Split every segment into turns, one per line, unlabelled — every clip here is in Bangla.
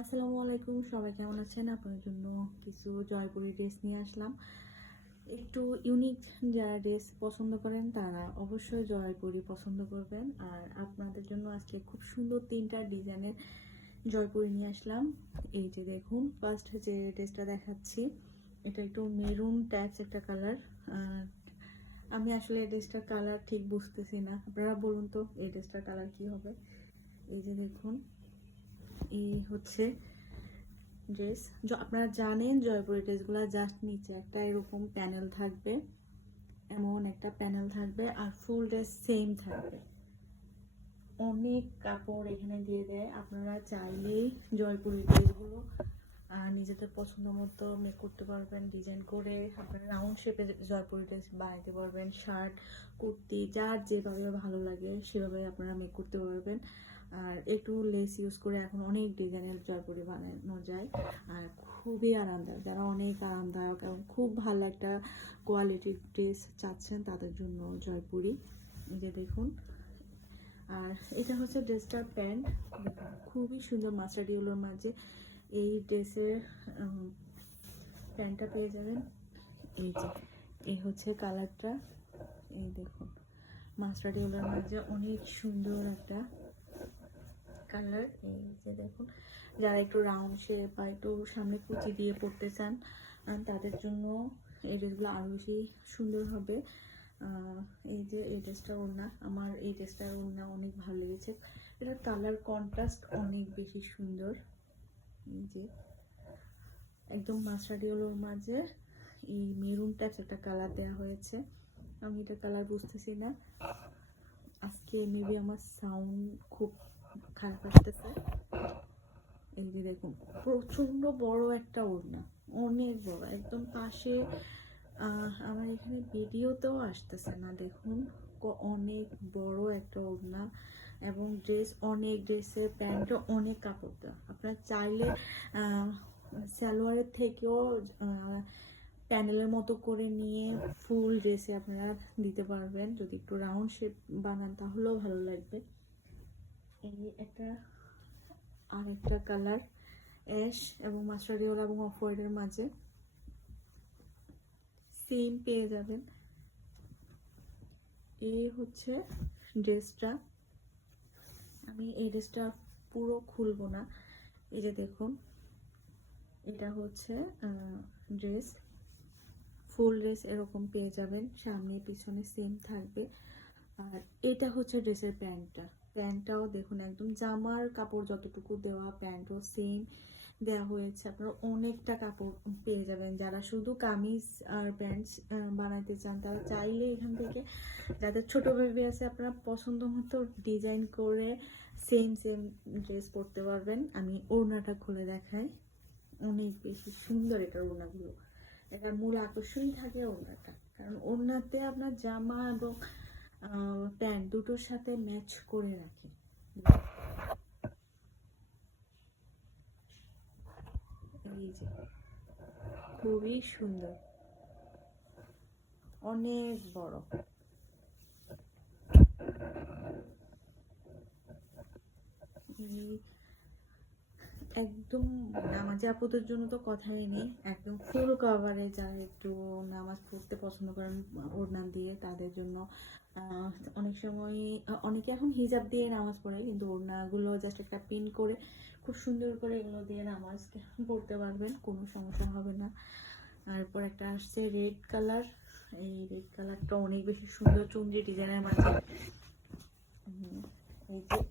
আসসালামু আলাইকুম, সবাই কেমন আছেন? আপনার জন্য কিছু জয়পুরি ড্রেস নিয়ে আসলাম। একটু ইউনিক যারা ড্রেস পছন্দ করেন, তারা অবশ্যই জয়পুরি পছন্দ করবেন। আর আপনাদের জন্য আজকে খুব সুন্দর তিনটা ডিজাইনের জয়পুরি নিয়ে আসলাম। এই যে দেখুন ফার্স্ট যে ড্রেসটা দেখাচ্ছি, এটা একটু মেরুন টাইপস একটা কালার আমি আসলে এই ড্রেসটার কালার ঠিক বুঝতেছি না। আপনারা বলুন তো, এই ড্রেসটার কালার কি হবে? এই যে দেখুন এই হচ্ছে ড্রেস আপনারা জানেন জয়পুরি ড্রেসগুলো জাস্ট নিচে একটা এরকম প্যানেল থাকবে, এমন একটা প্যানেল থাকবে আর ফুল ড্রেস সেম থাকবে। অনেক কাপড় এখানে দিয়ে দেয়, আপনারা চাইলেই জয়পুরি ড্রেসগুলো নিজেদের পছন্দ মতো মেক করতে পারবেন ডিজাইন করে আপনারা রাউন্ড শেপে জয়পুরি ড্রেস বানাইতে পারবেন শার্ট কুর্তি, যার যেভাবে ভালো লাগে সেভাবে আপনারা মেক করতে পারবেন। আর একটু লেস ইউজ করে এখন অনেক ডিজাইনের জয়পুরি বানানো যায়। আর খুবই আরামদায়ক, যারা অনেক আরামদায়ক এবং খুব ভালো একটা কোয়ালিটির ড্রেস চাচ্ছেন, তাদের জন্য জয়পুরি যে দেখুন। আর এটা হচ্ছে ড্রেসটার প্যান্ট খুবই সুন্দর মাস্টার্ড ইউলোর মাঝে এই ড্রেসের প্যান্টটা পেয়ে যাবেন। এই যে, এই হচ্ছে কালারটা এই দেখুন মাস্টার্ড ইউলোর মাঝে অনেক সুন্দর একটা কালার, এই যে দেখুন, যারা একটু রাউন্ড শেপ বা একটু সামনে কুচি দিয়ে পড়তে চান তাদের জন্য এই ড্রেসগুলো আরও বেশি সুন্দর হবে। এই যে এই ড্রেসটা ওড়না, আমার এই ড্রেসটার ওড়না অনেক ভালো লেগেছে। এটার কালার কন্ট্রাস্ট অনেক বেশি সুন্দর। এই যে, একদম মাস্টার্ডিওলোর মাঝে, এই মেরুন টাইপস একটা কালার দেওয়া হয়েছে। আমি এটা কালার বুঝতেছি না। আজকে মেবি আমার সাউন্ড খুব খারাপ আসতেছে। এই যে দেখুন প্রচণ্ড বড় একটা ওড়না, অনেক বড়, একদম পাশে আমার এখানে ভিডিওতেও আসতেছে না, দেখুন অনেক বড় একটা ওড়না এবং ড্রেস অনেক ড্রেসের প্যান্টও অনেক কাপড় দেওয়া। আপনারা চাইলে সালোয়ারের থেকেও প্যানেলের মতো করে নিয়ে ফুল ড্রেসে আপনারা দিতে পারবেন। যদি একটু রাউন্ড শেপ বানান, তাহলেও ভালো লাগবে। এই একটা আর একটা কালার অ্যাশ এবং মাস্টারিওলা এবং অফ হোয়াইটের মাঝে। সেম পেয়ে যাবেন। এই হচ্ছে ড্রেসটা আমি এই ড্রেসটা পুরো খুলবো না। এই যে দেখুন, এটা হচ্ছে ড্রেস ফুল ড্রেস এরকম পেয়ে যাবেন। সামনে, পিছনে সেম থাকবে। আর এটা হচ্ছে ড্রেসের প্যান্টটা। প্যান্টটাও দেখুন, একদম জামার কাপড় যতটুকু দেওয়া, প্যান্টও সেম দেওয়া হয়েছে। আপনারা অনেকটা কাপড় পেয়ে যাবেন। যারা শুধু কামিজ আর প্যান্টস বানাইতে চান, তারা চাইলে এখান থেকে যাদের ছোট বেবি আছে, আপনারা পছন্দ মতো ডিজাইন করে সেম সেম ড্রেস পরতে পারবেন। আমি ওড়নাটা খুলে দেখাই। অনেক বেশি সুন্দর এটার ওড়নাগুলো। এটার মূল আকর্ষণই থাকে ওড়নাটা। কারণ ওড়নাতে আপনার জামা এবং প্যান্ট দুটোর সাথে ম্যাচ করে রাখে। খুবই সুন্দর। অনেক বড়। এই একদম নামাজ আপুদের জন্য তো কথাই নেই। একদম ফুল কভারে যারা একটু নামাজ পড়তে পছন্দ করেন ওড়না দিয়ে, তাদের জন্য অনেক সময় অনেকে এখন হিজাব দিয়ে নামাজ পড়ে, কিন্তু ওড়নাগুলো জাস্ট একটা পিন করে, খুব সুন্দর করে এগুলো দিয়ে নামাজ পড়তে পারবেন, কোনো সমস্যা হবে না। তারপর একটা আসছে রেড কালার এই রেড কালারটা অনেক বেশি সুন্দর, চুনরি ডিজাইনের মাঝে।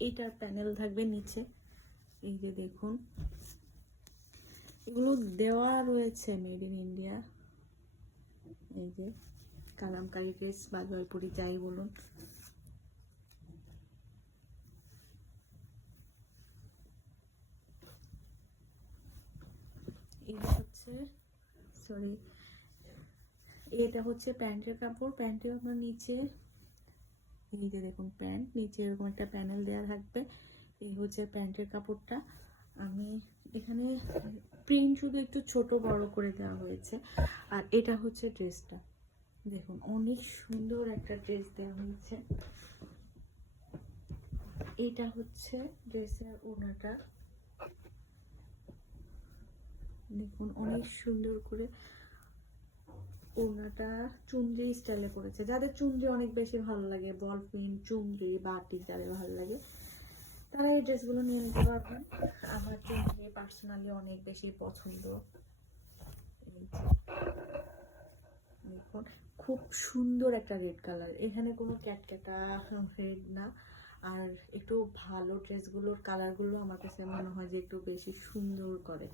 এইটার প্যানেল থাকবে নিচে। এই যে দেখুন। এগুলো দেওয়া রয়েছে মেড ইন ইন্ডিয়া এই যে কালামকারি ড্রেস বা জয়পুরি যাই বলুন। এটা হচ্ছে সরি এটা হচ্ছে প্যান্টের কাপড়। প্যান্টের আপনার নিচে, এই দেখুন, প্যান্ট। নিচে এরকম একটা প্যানেল দেওয়া থাকবে। এই হচ্ছে প্যান্টের কাপড়টা। আমি এখানে প্রিন্ট শুধু একটু ছোট বড় করে দেওয়া হয়েছে। আর এটা হচ্ছে ড্রেসটা। দেখুন, অনেক সুন্দর একটা ড্রেস দেওয়া হয়েছে। এটা হচ্ছে ড্রেসের ওনাটা। দেখুন, অনেক সুন্দর করে ওড়নাটা চুনরি স্টাইলে করেছে। যাদের চুনরি অনেক বেশি ভালো লাগে, বল পিন, চুনরি বাটিক যাদের ভালো লাগে তারা এই ড্রেসগুলো নিয়ে নিতে পারবেন আমার চুনরি পার্সোনালি অনেক বেশি পছন্দ। দেখুন, খুব সুন্দর একটা রেড কালার এখানে কোনো ক্যাটক্যাটা রেড না। আর একটু ভালো ড্রেসগুলোর কালারগুলো আমার কাছে মনে হয় যে একটু বেশি সুন্দর করে।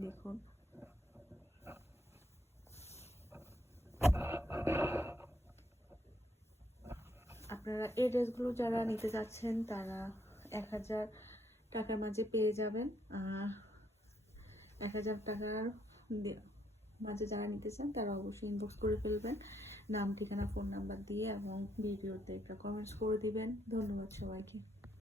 দেখুন আপনারা এই ড্রেসগুলো যারা নিতে যাচ্ছেন, তারা এক হাজার টাকার মাঝে পেয়ে যাবেন। আর এক হাজার টাকার মাঝে যারা নিতে চান, তারা অবশ্যই ইনবক্স করে ফেলবেন। নাম, ঠিকানা ফোন নাম্বার দিয়ে এবং ভিডিওতে একটা কমেন্টস করে দিবেন। ধন্যবাদ সবাইকে।